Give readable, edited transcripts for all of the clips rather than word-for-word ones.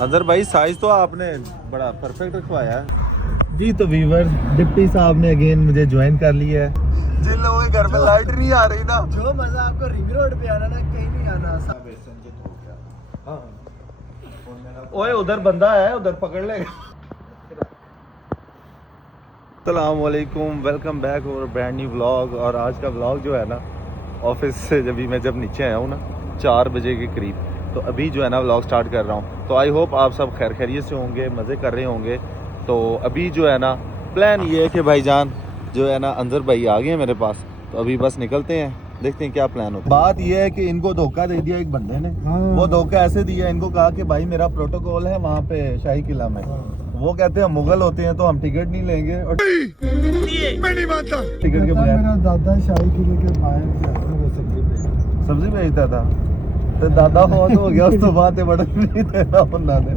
Other भाई size तो आपने बड़ा परफेक्ट रखवाया है जी। तो वीवर डिप्टी साहब ने अगेन मुझे ज्वाइन कर लिया है। जिन लोगों के घर में लाइट नहीं आ रही ना, जो मजा आपको रिंग रोड पे आना ना, कहीं नहीं आना। ओए उधर बंदा है, उधर पकड़ लेगा। अस्सलाम वालेकुम, वेलकम बैक और ब्रांड न्यू व्लॉग। और आज का व्लॉग जो है ना, ऑफिस से जब नीचे आया हूँ ना 4 बजे के करीब, तो अभी जो है ना व्लॉग स्टार्ट कर रहा हूँ। तो आई होप आप सब खैर खैरियत से होंगे, मज़े कर रहे होंगे। तो अभी जो है ना प्लान ये है कि भाईजान जो है ना अंजर भाई आ गए हैं मेरे पास, तो अभी बस निकलते हैं, देखते हैं क्या प्लान होता है। बात ये है कि इनको धोखा दे दिया एक बंदे ने। वो धोखा ऐसे दिया, इनको कहा कि भाई मेरा प्रोटोकॉल है वहाँ पे शाही किला में। वो कहते हैं मुगल होते हैं तो हम टिकट नहीं लेंगे, और मैं नहीं मानता टिकट के बगैर। मेरा दादा शाही किले के बाहर सब्जी बेचता था, तो दादा बहुत हो गया, उस तो बात बड़ा नहीं देना उन्होंने।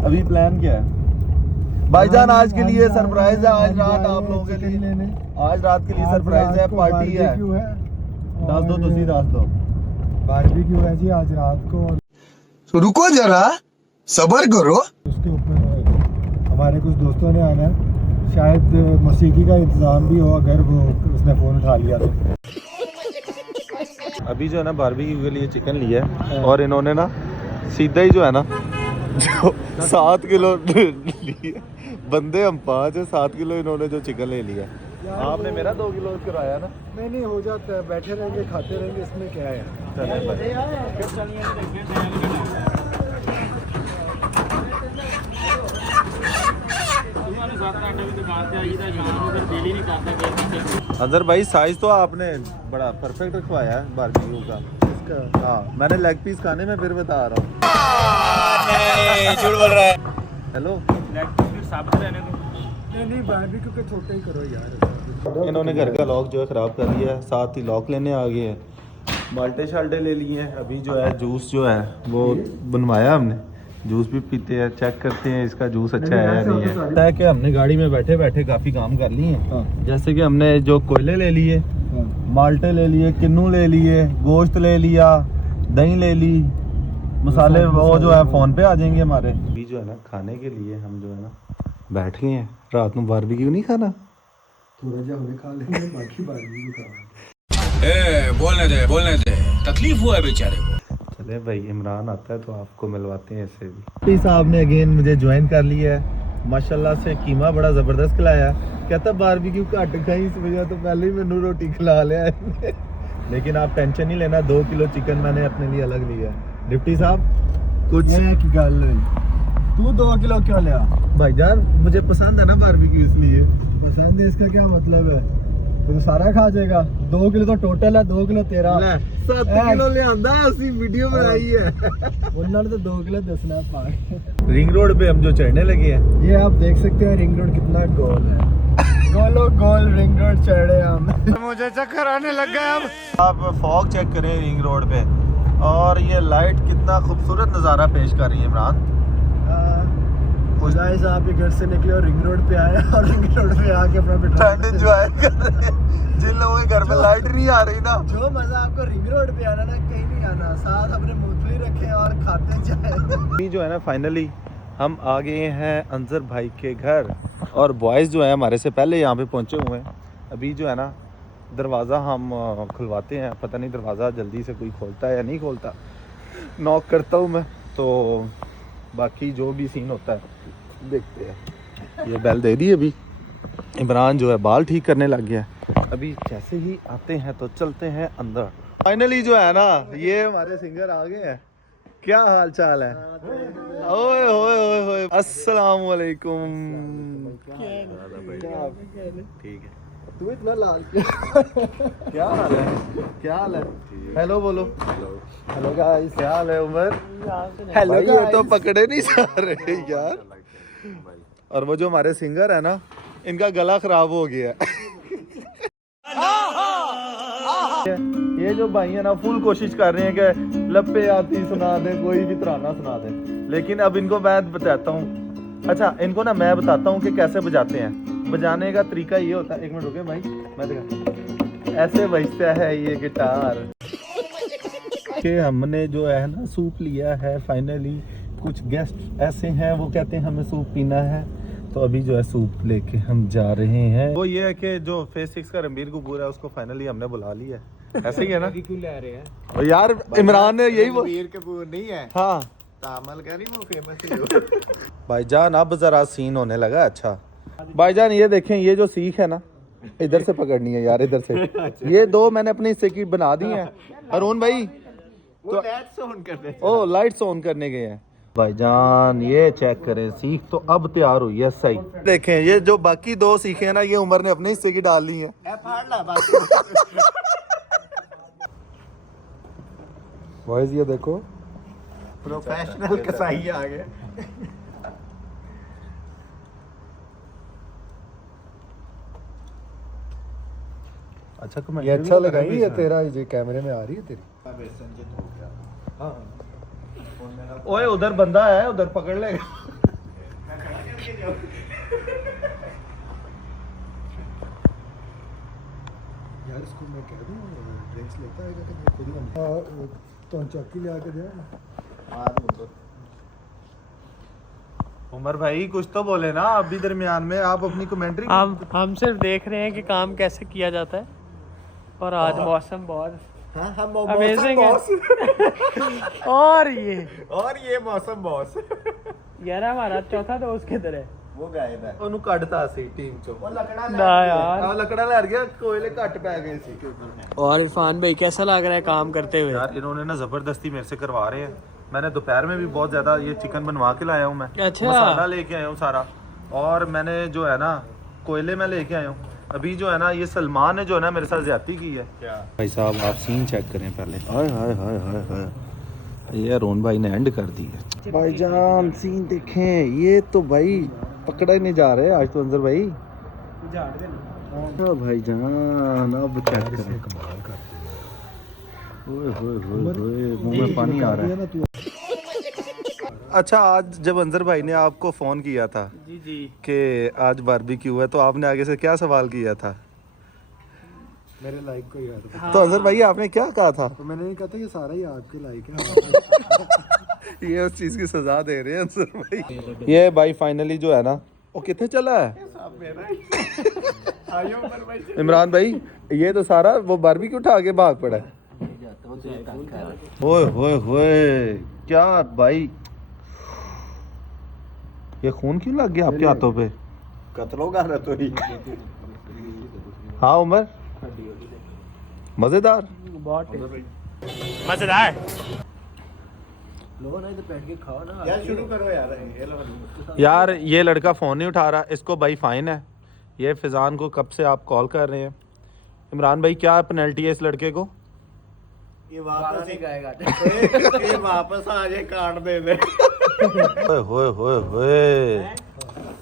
अभी प्लान क्या है भाईजान? आज के लिए सरप्राइज है, आज रात आप लोगों के लिए, आज रात के लिए सरप्राइज है, पार्टी है। डाल दो तुसी, डाल दो। बारबेक्यू है जी आज रात को। तो रुको जरा, सब्र करो। उसके ऊपर हमारे कुछ दोस्तों ने आना है, शायद मौसीकी का इंतजाम भी हो अगर वो उसने फोन उठा लिया तो। अभी जो है ना बारबेक्यू के लिए चिकन लिया है, और इन्होंने ना सीधा ही जो है ना जो 7 किलो लिए, बंदे हम 5 है, 7 किलो इन्होंने जो चिकन ले लिया। आपने मेरा 2 किलो कराया ना? नहीं हो जाता है, बैठे रहेंगे खाते रहेंगे, इसमें क्या है। अदर भाई साइज तो आपने बड़ा परफेक्ट रखवाया है बारबेक्यू का। हाँ, मैंने लेग पीस खाने में फिर बता रहा हूँ। झूठ बोल रहा है। हेलो, लेग पीस साबित रहने दो। नहीं बारबेक्यू के छोटे ही करो यार। इन्होंने घर का लॉक जो है ख़राब कर दिया है, साथ ही लॉक लेने आ गए हैं, बाल्टे शाल्टे ले लिए हैं। अभी जो है जूस जो है वो बनवाया हमने, जूस भी पीते हैं, चेक करते हैं इसका जूस अच्छा है या नहीं है। पता है कि हमने गाड़ी में बैठे बैठे काफ़ी काम कर लिए हैं। जैसे कि हमने जो कोयले ले लिए, माल्टे ले लिए, किन्नू ले लिए, गोश्त ले लिया, दही ले ली, मसाले वो जो है फ़ोन पे आ जाएंगे हमारे। अभी जो है ना खाने के लिए हम जो है ना बैठ गए हैं। रात में बारबेक्यू नहीं खाना, थोड़ा जा हमें खा लेंगे, बाकी बारबेक्यू खाना। बोलने दे, तकलीफ हुआ है बेचारे को। चले भाई, इमरान आता है तो आपको मिलवाते हैं इससे भी। साहब ने अगेन मुझे ज्वाइन कर लिया है, माशाल्लाह से कीमा बड़ा ज़बरदस्त खिलाया। कहता बारबेक्यू घट खाई, इस वजह तो पहले ही मैंने रोटी खिला लिया है। लेकिन आप टेंशन नहीं लेना, 2 किलो चिकन मैंने अपने लिए अलग लिया है। डिप्टी साहब कुछ की गल तू 2 किलो क्यों लिया? भाईजान मुझे पसंद है ना बारबेक्यू, इसलिए। पसंद है इसका क्या मतलब है? तो सारा खा जाएगा। 2 किलो तो टोटल है, 2 किलो तेरा। 7 किलो ले आंदा, असली वीडियो बनाई है। उन्होंने तो 2 किलो दसना है। रिंग रोड पे हम जो चढ़ने लगे हैं, ये आप देख सकते हैं रिंग रोड कितना गोल है। गोल रिंग रोड चढ़ रहे हम। मुझे चक्कर आने लग गया अब। आप फॉग चेक करें रिंग रोड पे, और ये लाइट कितना खूबसूरत नज़ारा पेश कर रही है इमरान। गाइस आप ही घर से निकले और रिंग रोड पे आए, और रिंग रोड पे आके अपना ट्रेंड एंजॉय कर रहे हैं। जिन लोगों के घर में लाइट नहीं आ रही ना, जो मजा आपको रिंग रोड पे आना ना, कहीं नहीं आना। साथ अपने मूंगफली रखें और खाते जाए। जो है ना फाइनली हम आ गए हैं अंजर भाई के घर, और बॉयज़ जो है हमारे से पहले यहाँ पे पहुँचे हुए हैं। अभी जो है ना दरवाज़ा हम खुलवाते हैं, पता नहीं दरवाज़ा जल्दी से कोई खोलता है या नहीं खोलता। नॉक करता हूँ मैं, तो बाकी जो भी सीन होता है देखते हैं। ये बेल दे दी। अभी इमरान जो है बाल ठीक करने लग गया है। अभी जैसे ही आते हैं तो चलते हैं अंदर। फाइनली जो है ना ये हमारे सिंगर आ गए हैं। क्या हाल चाल है? ओए होए होए होए, अस्सलाम वालेकुम। ठीक है, तू इतना लाल क्या हाल है? क्या हाल है? हेलो बोलो। हेलो गाइस, क्या हाल है उमर? हेलो भाई ये तो पकड़े नहीं जा रहे यार। और वो जो हमारे सिंगर है ना, इनका गला खराब हो गया है। ये जो भाई है ना फुल कोशिश कर रहे हैं कि लप्पे आती सुना दे, कोई भी तराना सुना दे, लेकिन अब इनको मैं बताता हूँ। अच्छा, इनको ना मैं बताता हूँ कि कैसे बजाते हैं। बजाने का तरीका ये होता है, एक मिनट रुके भाई, मैं दिखाता हूँ। ऐसे बजता है ये गिटार कि हमने जो है ना सूप लिया है फाइनली। कुछ गेस्ट ऐसे हैं वो कहते हैं हमें सूप पीना है, तो अभी जो है सूप लेके हम जा रहे हैं। वो ये है कि जो फेज 6 का रणबीर कपूर है उसको फाइनली हमने बुला लिया है। ऐसे ही है ना? क्यों ले रहे हैं? और यार इमरान ने यही वो रणबीर कपूर नहीं है, हाँ तामल का नहीं, वो फेमस है। भाईजान अब जरा सीन होने लगा। अच्छा भाईजान ये देखें, ये जो सीख है ना इधर से पकड़नी है यार, इधर से। ये दो मैंने अपने हिस्से की बना दी हैं। अरुण भाई वो लाइट्स ऑन करने, ओ लाइट्स ऑन करने गए हैं। भाईजान ये चेक करें, सीख तो अब तैयार हुई है सही। देखें ये जो बाकी दो सीखे हैं ना, ये उमर ने अपने हिस्से की डाल ली है। बॉयज ये देखो प्रोफेशनल कसाई आ गए। अच्छा कमेंट ये अच्छा लगा ये तेरा, ये कैमरे में आ रही है तेरी। ओए उधर बंदा है, उधर पकड़ लेगा। यार इसको मैं कह दूं ड्रिंक्स लेता है कि खुद ही तो चौकी ले आके दे। उमर भाई कुछ तो बोले ना, अभी दरमियान में आप अपनी कमेंट्री। हम सिर्फ देख रहे हैं कि काम कैसे किया जाता है। और आज मौसम बहुत अमेजिंग है। और ये मौसम बॉस यार हमारा चौथा दोस्त किधर है? वो गायब है। ਉਹਨੂੰ ਕੱਢਤਾ ਸੀ ਟੀਮ ਚੋਂ। ना यार। ਆ ਲੱਕੜਾਂ ਲੈ ਗਿਆ, ਕੋयले ਘੱਟ ਪੈ ਗਏ ਸੀ। और इरफान भाई कैसा लग रहा है काम करते हुए? यार इन्होंने ना जबरदस्ती मेरे से करवा रहे हैं। मैंने दोपहर में भी बहुत ज्यादा ये चिकन बनवा के लाया हूँ मैं। अच्छा। मसाला लेके आया हूँ सारा, और मैंने जो है ना कोयले में लेके आया हूँ। अभी जो है ना ये सलमान ने जो है ना मेरे साथ ज्यादती की है। क्या भाई साहब आप सीन चेक करें पहले। हाय हाय हाय हाय हाय, ये अरुण भाई ने एंड कर दी है। भाईजान सीन देखें, ये तो भाई पकड़ा ही नहीं जा रहे आज तो अंजर भाई। भाईजान अब चेक करें। ओए होए होए होए, मुंह में पानी आ रहा है। अच्छा आज जब अंजर भाई ने आपको फ़ोन किया था जी कि आज बारबेक्यू है, तो आपने आगे से क्या सवाल किया था? मेरे लाइक को याद है। तो अंजर भाई आपने क्या कहा था? तो मैंने नहीं कहा था ये सारा ही आपके लाइक है। ये उस चीज़ की सजा दे रहे हैं अंजर भाई। ये भाई फाइनली जो है ना वो कितने चला है इमरान भाई, ये तो सारा वो बारबेक्यू उठा के भाग पड़ा है। ओए होए होए क्या भाई, ये खून क्यों लग गया आपके हाथों पे? कत्लों का रतो ही। हाँ उमर मजेदार। बहुत मजेदार। यार शुरू करो यार, ये लो। यार ये लड़का फ़ोन नहीं उठा रहा, इसको भाई फ़ाइन है। ये फिजान को कब से आप कॉल कर रहे हैं। इमरान भाई क्या पेनल्टी है इस लड़के को? ये वापस ही गाएगा। ये वापस आ जाए, काट दे दे। ओए होए होए होए,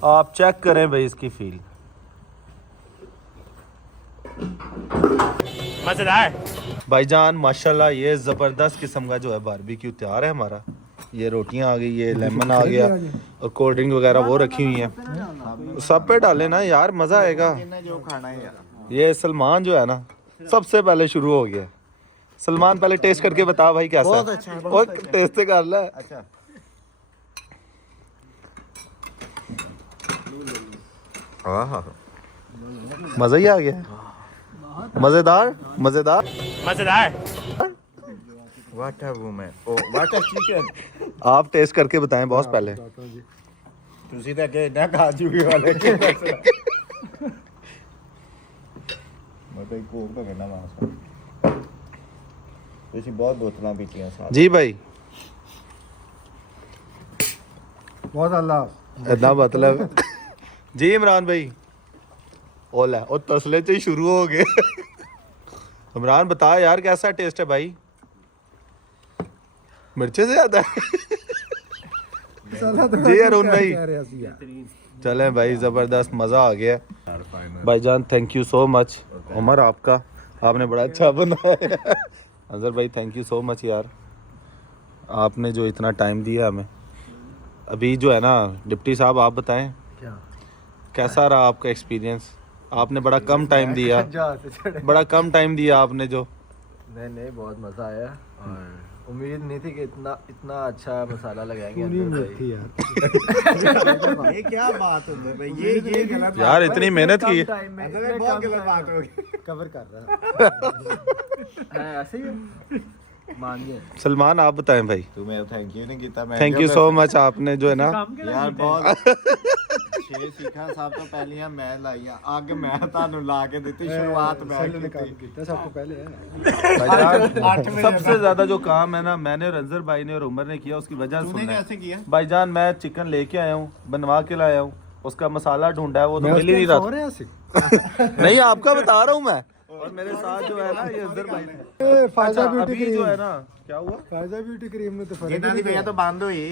आप चेक करें भाई इसकी फील। मजेदार। भाईजान माशाल्लाह ये ज़बरदस्त किस्म का जो है बारबेक्यू तैयार है हमारा। ये रोटियां आ गई, ये लेमन आ गया, और कोल्ड ड्रिंक वगैरह वो रखी हुई हैं। सब पे डाले ना यार, मज़ा आएगा। जो खाना है यार। ये सलमान जो है ना सबसे पहले शुरू हो गया। सलमान पहले टेस्ट करके बता भाई कैसा। बहुत अच्छा है, और टेस्ट कर ले। अच्छा मज़ा ही आ गया। मज़ेदार मज़ेदार मजेदार। What a woman, oh what a chicken. आप टेस्ट करके बताएं बॉस पहले। ਤੁਸੀਂ ਤਾਂ ਕਿ ਨਾ ਕਾਜੂਗੇ ਵਾਲੇ ਕਿ ਮੈਂ ਤਾਂ ਕੋਕ ਤਾਂ ਕਹਿਣਾ ਮਾਸ। ਤੁਸੀਂ ਬਹੁਤ ਬੋਤਲਾਂ ਪੀਤੀਆਂ ਸਾਥ। जी भाई बहुत अल्लाह। इतना मतलब जी इमरान भाई ओला और तसले से ही शुरू हो गए। इमरान बता यार कैसा टेस्ट है भाई? मिर्चे से ज्यादा है। जी अरुण भाई चलें भाई, ज़बरदस्त मज़ा आ गया भाईजान। Thank you so much Umar, आपका आपने बड़ा अच्छा बनाया। अजहर भाई थैंक यू सो मच यार, आपने जो इतना टाइम दिया हमें। अभी जो है ना डिप्टी साहब आप बताएं क्या कैसा रहा आपका एक्सपीरियंस? आपने बड़ा कम टाइम दिया, बड़ा कम टाइम दिया आपने जो। नहीं बहुत मजा आया और उम्मीद नहीं थी कि इतना अच्छा मसाला लगाएंगे थी यार। ये क्या बात है भाई, ये गलत यार इतनी मेहनत की। बहुत गलत बात होगी। कवर कर रहा है ऐसे ही मानिए। सलमान आप बताएं भाई। तुम्हें थैंक यू नहीं किया मैं। थैंक यू सो मच, आपने जो है ना यार बहुत छे सीखा सब तो पहलियां मैं लाइया अग मैं ਤੁਹਾਨੂੰ ਲਾ ਕੇ ਦਿੱਤੀ शुरुआत मैं की सबको पहले है। सबसे ज्यादा जो काम है ना मैंने और अंजर भाई ने और उमर ने किया, उसकी वजह सुनना है। किया भाईजान मैं चिकन लेके आया हूँ, बनवा के लाया हूँ, उसका मसाला ढूंढा है, वो तो मिल ही नहीं रहा। नहीं आपका बता रहा हूँ मैं। और मेरे साथ जो है ना ये अंजर भाई थे। फायदा अच्छा, ब्यूटी अभी क्रीम जो है ना क्या हुआ, फायदा ब्यूटी क्रीम में तो फर्क ਇਹਨਾਂ ਦੀ भैया तो बंद हुई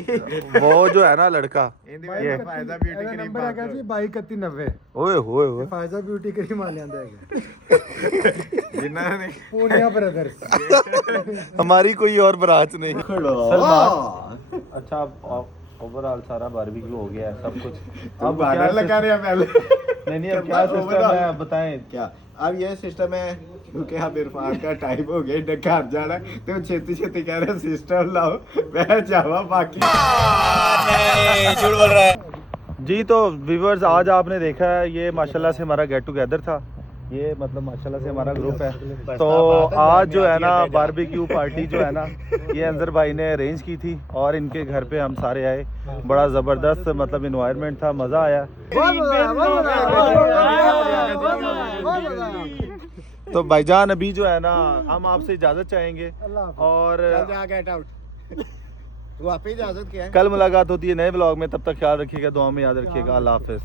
वो जो है ना लड़का ਇਹਦੀ भैया फायदा ब्यूटी क्रीम नंबर है जी 229190। ओए होए होए फायदा ब्यूटी क्रीम वाले आंदा है ਜਿਨ੍ਹਾਂ ਨੇ पूनिया ब्रदर्स। हमारी कोई और ब्रांच नहीं। सलमान अच्छा ओवरऑल सारा बारबेक्यू हो गया है सब कुछ। अब बारह लगा रहे हैं पहले। नहीं अब क्या सिस्टम है आप बताएं। क्या अब ये सिस्टम है क्योंकि अब इरफान का टाइम हो गया इन्हें घर जाना तो छेती छेती कह रहे सिस्टम लाओ मैं जावा बाकी झूठ बोल रहा है जी। तो व्यूअर्स आज आपने देखा है ये माशाल्लाह से हमारा गेट टुगेदर था, ये मतलब माशाल्लाह से हमारा ग्रुप है। तो आज जो है ना बारबेक्यू पार्टी जो है ना ये अंजर भाई ने अरेंज की थी और इनके घर पे हम सारे आए। बड़ा ज़बरदस्त मतलब इन्वायरमेंट था, मज़ा आया। तो भाईजान अभी जो है ना हम आपसे इजाज़त चाहेंगे और तू आप ही इजाजत क्या है। कल मुलाकात होती है नए ब्लॉग में, तब तक ख्याल रखिएगा, दुआ में याद रखिएगा। अल्लाह हाफिज़।